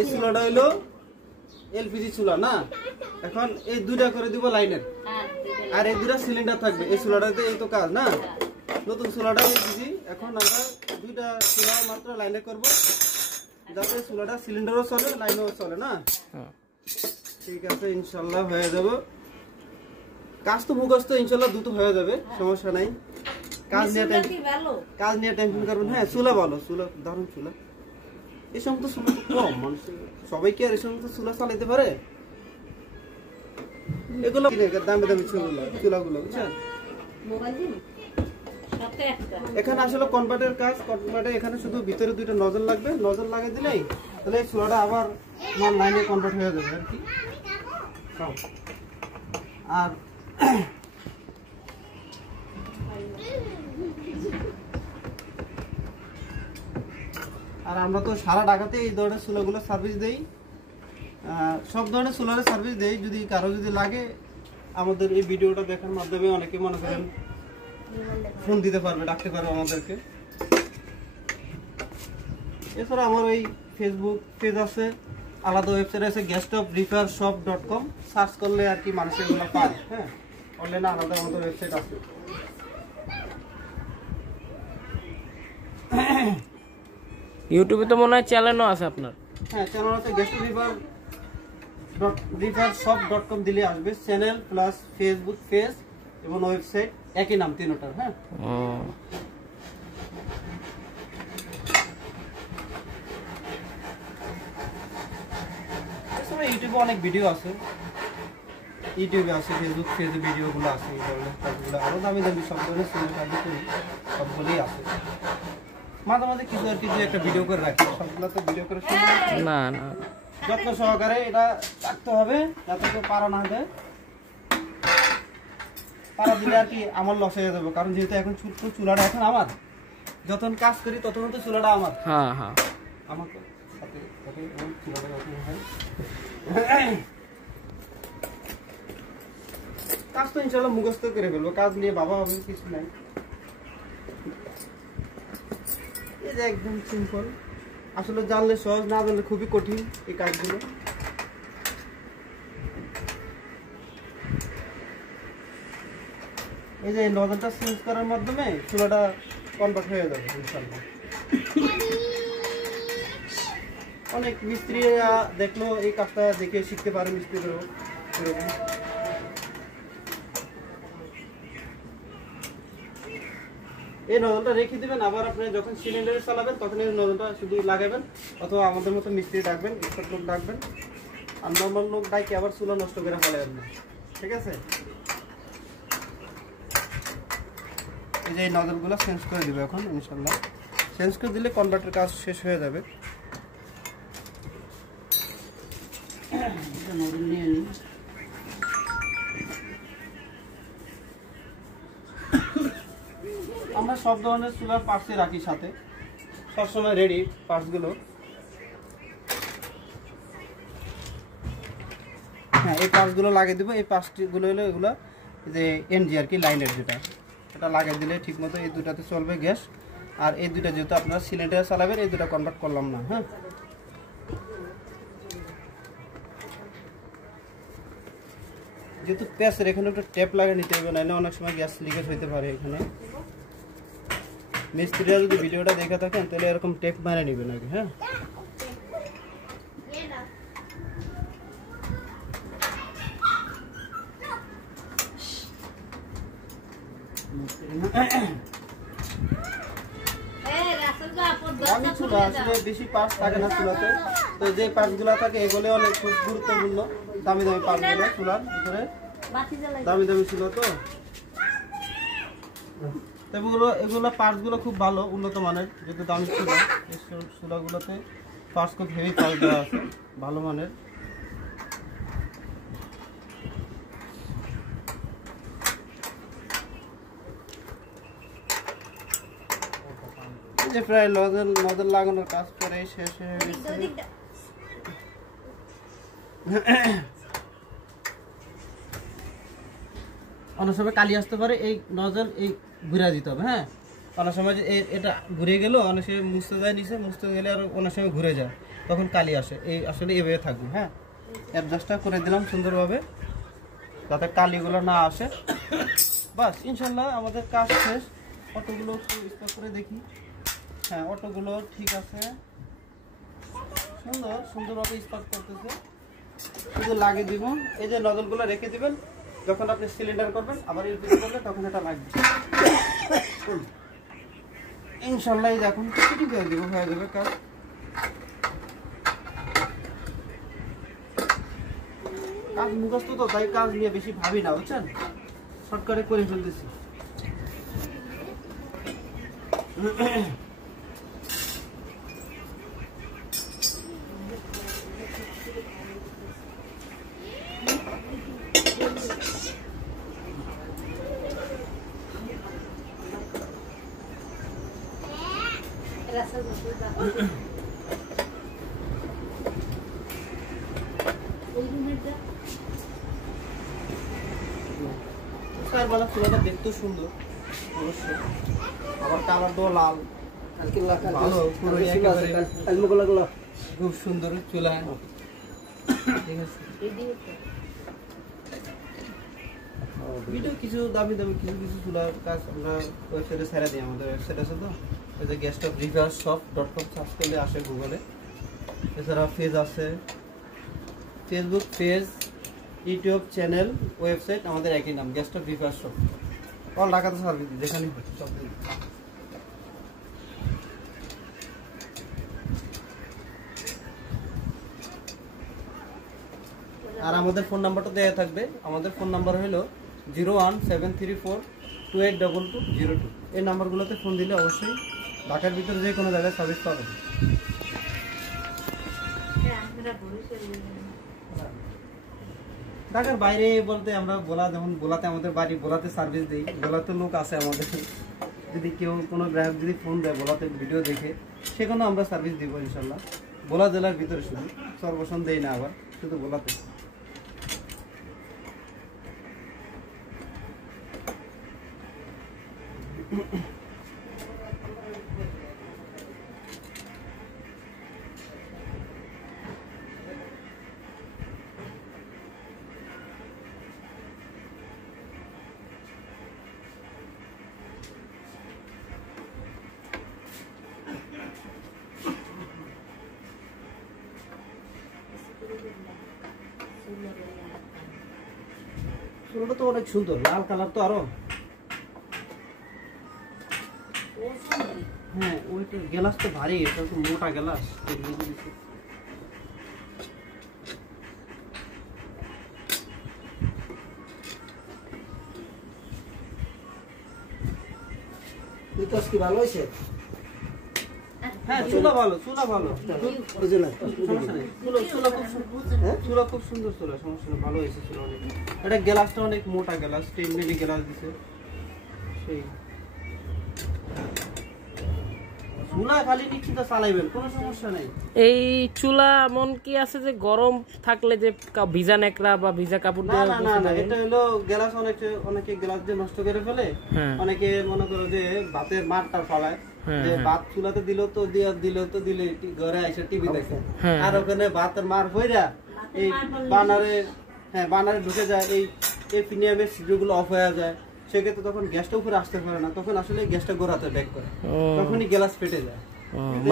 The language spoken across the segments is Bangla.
এই চুলাটা হইলো এলপিজি চুলা না। এখন এই দুইটা করে দিব লাইনের, আর এই দুইটা সিলিন্ডার থাকবে। এই চুলাটাতে এই তো কাজ না, নতুন চুলাটা এলপিজি। এখন আমরা দুইটা চুলা মাত্র লাইনে করব, যাতে চুলাটা সিলিন্ডারও চলে লাইনও চলে না। ঠিক আছে, ইনশাল্লাহ হয়ে যাবে। কাজ তো মুখস্থ, ইনশাল্লাহ দ্রুত হয়ে যাবে, সমস্যা নাই। কাজ নিয়ে টেনশন করবেন। হ্যাঁ, চুলা ভালো, চুলা দারুণ চুলা। এই সমস্ত চুলা কম মানুষ, সবাই কি আর এই সমস্ত চুলা চালাইতে পারে? এগুলো দামি দামি চুলাগুলো, বুঝছেন? এখানে আসলে কনভার্টের কাজ। কনভার্টে এখানে শুধু ভিতরে দুইটা নজল লাগবে, নজল লাগিয়ে দিলেই তাহলে এই চুলাটা আবার লাইনে কনভার্ট হয়ে যাবে আর কি। আর আর আমরা তো সারা ঢাকাতে এই ধরনের চুলাগুলো সার্ভিস দেই, সব ধরনের চুলার সার্ভিস দেই। যদি কারো যদি লাগে, আমাদের এই ভিডিওটা দেখার মাধ্যমে অনেকে মনে করেন ফোন দিতে পারবে, ডাকতে পারবে আমাদেরকে। এছাড়া আমার ওই ফেসবুক পেজ আছে, আলাদা ওয়েবসাইট আছে guestofrepairshop.com, সার্চ করলে আর কি মানুষ এগুলো পায়। হ্যাঁ, অনলাইনে আলাদা আমাদের ওয়েবসাইট আছে। ইউটিউবে তো মনে হয় চ্যানেলও আছে আপনার? হ্যাঁ, চ্যানেল আছে, guestofrepairshop.com দিলে আসবে। চ্যানেল প্লাস ফেসবুক পেজ এবং ওয়েবসাইট একই নাম, তিনটার। হ্যাঁ, ইউটিউবে অনেক ভিডিও আছে, ইউটিউবে আছে, ফেসবুক পেজে ভিডিওগুলো আছে, এই ধরনের কাজগুলো আরো দামি দামি সব ধরনের কাজই করি, সবগুলোই আছে। মাঝে মাঝে কিছু আর কিছু একটা ভিডিও করে রাখি, সবগুলো তো ভিডিও করে না না, যত্ন সহকারে এটা রাখতে হবে যাতে কেউ পারা না দেয়। পারা দিলে আর কি আমার লস হয়ে যাবে, কারণ যেহেতু এখন চুলাটা এখন আমার, যখন কাজ করি তখন তো চুলাটা আমার। হ্যাঁ হ্যাঁ, আমাকে সাথে চুলাটা যখন হয় কাজ তো ইনশাল্লাহ মুখস্থ করে ফেলবো, কাজ নিয়ে বাবা হবে কিছু নাই। এই যে একদম সিম্পল, আসলে জানলে সহজ, না জানলে খুবই কঠিন এই কাজগুলো। এই যে নজলটা চেঞ্জ করার মাধ্যমে চুলাটা কনভার্ট হয়ে যাবে ইনশাল্লাহ। অনেক মিস্ত্রিরা দেখলো এই কাজটা দেখে শিখতে পারে, মিস্ত্রিরাও। এই নজলটা রেখে দিবেন, আবার আপনি যখন সিলিন্ডারে চালাবেন তখন এই নজলটা শুধু লাগাবেন, অথবা আমাদের মতো মিস্ত্রি ডাকবেন, এক্সপার্ট লোক ডাকবেন। আর নর্মাল লোক ডাইকে আবার চুলা নষ্ট করে ফেলাবেন না, ঠিক আছে? এই যে এই নজলগুলো চেঞ্জ করে দিবে এখন ইনশাল্লাহ। চেঞ্জ করে দিলে কনভার্টের কাজ শেষ হয়ে যাবে। আমরা সব ধরনের চুলার পার্টসই রাখি সাথে, সবসময় রেডি পার্টসগুলো। হ্যাঁ, এই পার্টসগুলো লাগিয়ে দেবো। এই পার্টসগুলো হলো এগুলো যে এনজি আর কি, লাইনের যেটা, এটা লাগিয়ে দিলে ঠিক মতো এই দুটাতে চলবে গ্যাস। আর এই দুটা যেহেতু আপনারা সিলিন্ডারে চালাবেন, এই দুটা কনভার্ট করলাম না। হ্যাঁ, যেহেতু প্যাসের এখানে একটা টেপ লাগিয়ে নিতে হবে, নাহলে অনেক সময় গ্যাস লিকেজ হইতে পারে। এখানে মিস্ত্রিরা যদি ভিডিওটা দেখে থাকেন তাহলে এরকম টেপ মারে নেবেন আগে। হ্যাঁ, বেশি পার্টস থাকে না চুলাতে, তো যে পার্টসগুলো থাকে এগুলো অনেক খুব গুরুত্বপূর্ণ, দামি দামি পার্টসগুলো চুলার ভিতরে, দামি দামি চুলা তো। এগুলো পার্টসগুলো খুব ভালো, উন্নত মানের, যেহেতু দামি চুলা। এই চুলাগুলোতে পার্টস খুব হেভি পার্টস দেওয়া আছে, ভালো মানের। প্রায় নজল লাগানোর কাজ করে শেষ হয়ে গেছে। অনেক সময় কালি আসতে পারে, এই নজল এই ঘুরা দিতে হবে। হ্যাঁ, অনেক সময় যে এটা ঘুরে গেল, অনেক সময় মুছতে যায় নিচে, মুছতে গেলে আর অনেক সময় ঘুরে যায়, তখন কালি আসে। এই আসলে এইভাবে থাকবে। হ্যাঁ, অ্যাডজাস্টটা করে দিলাম সুন্দরভাবে যাতে কালিগুলো না আসে। বাস ইনশাল্লাহ আমাদের কাজ শেষ। অটোগুলো পরিষ্কার করে দেখি। হ্যাঁ, অটোগুলো ঠিক আছে, সুন্দরভাবে স্পার্ক করতেছে। শুধু লাগিয়ে দিব। এই যে নজলগুলো রেখে দিবেন, যখন আপনি সিলিন্ডার করবেন আবার এলপিজি করবেন তখন এটা লাগবে ইনশাল্লাহ। এই দেখুন ফিটিং করে দিব, হয়ে যাবে কাজ। কাজ মুখস্থ তো, তাই কাজ নিয়ে বেশি ভাবি না, বুঝছেন, শর্টকাটে করে ফেলতেছি। চুলাটা দেখতেও সুন্দর অবশ্যই, আবার কালারটাও লাল, খুব সুন্দর চুলা। ঠিক আছে, ভিডিও কিছু দামি কিছু চুলার কাজ আমরা ওয়েবসাইটে ছেড়ে দিই। আমাদের ওয়েবসাইট আছে তো, ওই যে guestofreviewshop.com সার্চ করলে আসে গুগলে। এছাড়া পেজ আছে, Facebook page, YouTube channel, website আমাদের একই নাম, guest of river shop. All ঢাকাতে সার্ভিস দিই, যেখানে সব দিই। আর আমাদের ফোন নাম্বারটা দেওয়া থাকবে। আমাদের ফোন নাম্বার হলো 01734282202। এই নাম্বারগুলোতে ফোন দিলে অবশ্যই ঢাকার ভিতরে যে কোনো জায়গায় সার্ভিস পাবেন। ঢাকার বাইরে বলতে আমরা যেমন বোলাতে আমাদের বাড়ি, বোলাতে সার্ভিস দিই। বোলাতে লোক আছে আমাদের, যদি কেউ কোনো গ্রাহক যদি ফোন দেয় বোলাতে ভিডিও দেখে, সেখানেও আমরা সার্ভিস দিব ইনশাল্লাহ। বোলা জেলার ভিতরে শুধু, সর্বসন দেই না, আবার শুধু বোলাতে। চুলাটা তো অনেক সুন্দর, লাল কালার তো আরো। হ্যাঁ, ওইটা গ্লাস তো ভারী, এটা তো মোটা গ্লাস। কি ভালো হয়েছে? হ্যাঁ, চুলা ভালো, চুলা ভালো, চুলা খুব সুন্দর চুলা, সমস্যা নেই, ভালো হয়েছে চুলা অনেক। এটা গ্লাসটা অনেক মোটা গ্লাস, 10 মিলি গ্লাস দিছে। সেই চুলা খালি নিশ্চিত চালাইবেন, কোনো সমস্যা নেই। এই চুলা এমন কি আছে যে গরম থাকলে যে ভিজা নেকড়া বা ভিজা কাপড় দিয়ে? না, এটা হলো গ্লাস। অনেকে গ্লাস দিয়ে নষ্ট করে ফেলে। অনেকে মনে করো যে ভাতের মারটা ফলায়, যে ভাত চুলাতে দিল তো দিলে ঘরে এসে টিভি দেখে, আর ওখানে ভাতের মার হইরা এই বানারে ঢুকে যায়, এই প্রিমিয়ামের সিজগুলো অফ হয়ে যায়। সেক্ষেত্রে তখন গ্যাসটা উপরে আসতে পারে না, তখন আসলে গ্যাসটা গোড়াতে ব্যাক করে, তখনই গ্লাস ফেটে যায়,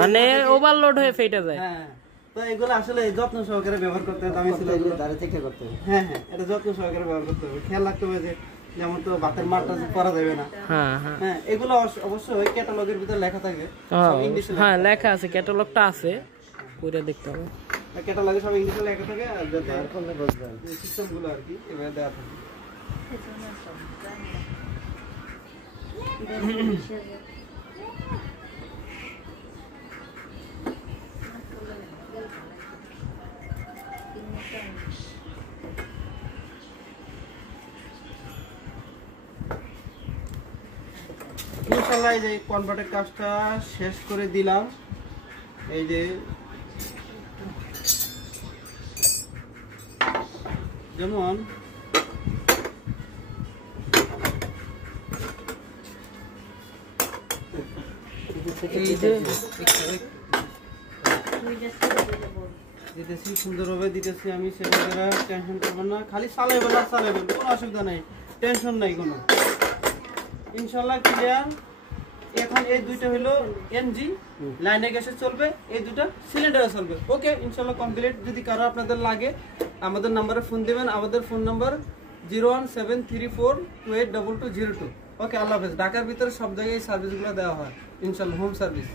মানে ওভারলোড হয়ে ফেটে যায়। হ্যাঁ, তো এগুলো আসলে যত্ন সহকারে ব্যবহার করতে হবে। দামি চুলাগুলো দাঁড়িয়ে থেকে করতে হবে। হ্যাঁ, এটা যত্ন সহকারে ব্যবহার করতে হবে, খেয়াল রাখতে হবে যে যেমন তো ভাতের মারটা করা যাবে না। হ্যাঁ, এগুলো অবশ্যই ক্যাটালগের ভিতরে লেখা থাকে, হ্যাঁ লেখা আছে, ক্যাটালগটা আছে, ওইটা দেখতে হবে। ক্যাটালগে সব ইংলিশে লেখা থাকে, আর যাতে সিস্টেমগুলো আর কি এভাবে দেওয়া থাকে। ইনশাআল্লাহ এই যে কনভার্টের কাজটা শেষ করে দিলাম। এই যে যেমন এই যে দিতেছি সুন্দরভাবে দিতেছি আমি, সেটা টেনশন করবেন না, খালি চালাইবেন আর চালাইবেন, কোনো অসুবিধা নাই, টেনশন নাই কোনো, ইনশাল্লাহ ক্লিয়ার। এখন এই দুইটা হলো এনজি, লাইনে গ্যাসে চলবে, এই দুটো সিলিন্ডারে চলবে। ওকে, ইনশাল্লাহ কমপ্লিট। যদি কারো আপনাদের লাগে আমাদের নাম্বারে ফোন দিবেন, আমাদের ফোন নাম্বার 01734282202। ওকে, আল্লাহ হাফেজ। ঢাকার ভিতরে সব জায়গায় এই সার্ভিসগুলো দেওয়া হয় ইনশাল্লাহ, হোম সার্ভিস।